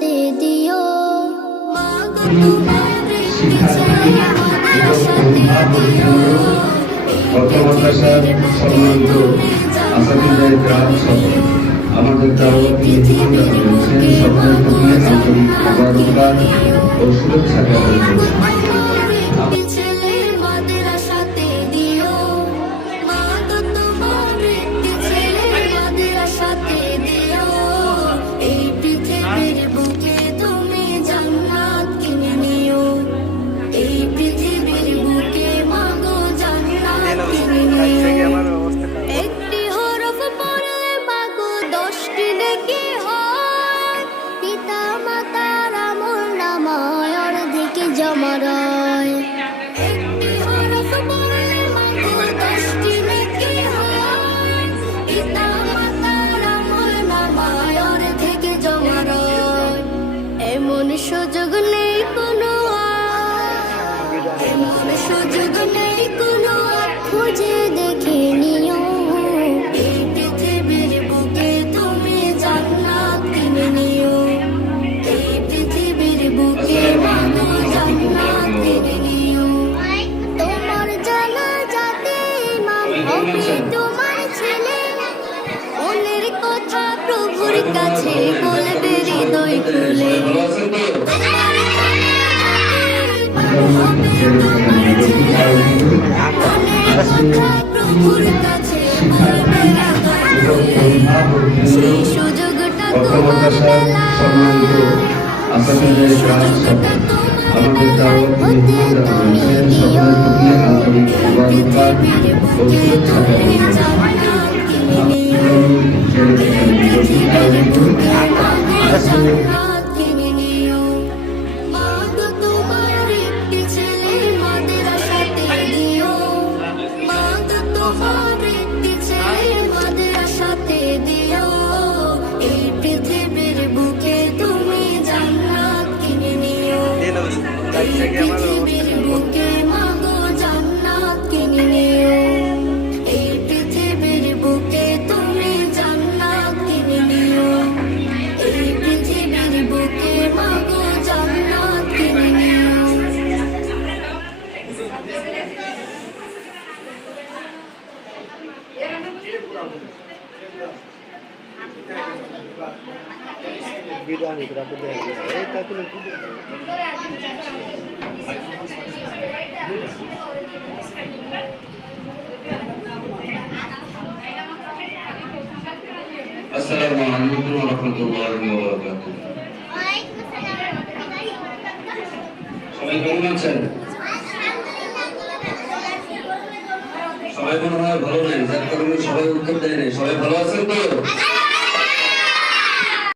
সাথে দিও, মা গো তোমার বৃষ্টি ছেড়ে আমাদের সাথে দিও, মাদ্রাসার সম্মানিত আসামিদের গ্রাম সহ আমাদের দাওয়াত মেহমান রয়েছেন সকলের প্রতি আন্তরিক মোবারকবাদ ও শুভেচ্ছা জ্ঞাপন করছি। জমারায় একটি হরফ পড়লে মাগো 10টি নেকি হয়, পিতা মাতার আমল নামায় অর্ধেক জমারায়। এমন সুযোগ নেই কোনো আর, এমন সুযোগ নেই কোনো আর, খুঁজে দেখে নিও, এই পৃথিবীর বুকে তুমি জান্নাত কিনে নিও, এই পৃথিবীর বুকে মাগো জান্নাত কিনে নিও। তোমার জানাজাতে ইমাম হবে তোমার ছেলে, মনের কথা প্রভুর কাছে বলবে হৃদয় খুলে। তোমার জানাজাতে ইমাম হবে তোমার ছেলে, মনের কথা প্রভুর কাছে বলবে হৃদয় খুলে। সেই সুযোগটা তোমার বেলায়, আসামিদের গ্রাম সহ আমাদের দাওয়াত মেহমান রয়েছেন সকলের প্রতি আন্তরিক মোবারকবাদ ও শুভেচ্ছা জ্ঞাপন করছি। পৃথিবীর বুকে মাগো জান্নাত কিনে নিও, এই পৃথিবীর বুকে তুমি জান্নাত কিনে নিও, এই পৃথিবীর বুকে মাগো জান্নাত কিনে নিও। বিরিয়ানি রাতে দেয় এই তাহলে আসসালামু আলাইকুম ওয়া রাহমাতুল্লাহি ওয়া বারাকাতুহু। সবাই কেমন আছেন? সবাই মনে হয় ভালো নাই, যার কারণে সবাই উত্তর দেয় নাই। সবাই ভালো আছেন তো?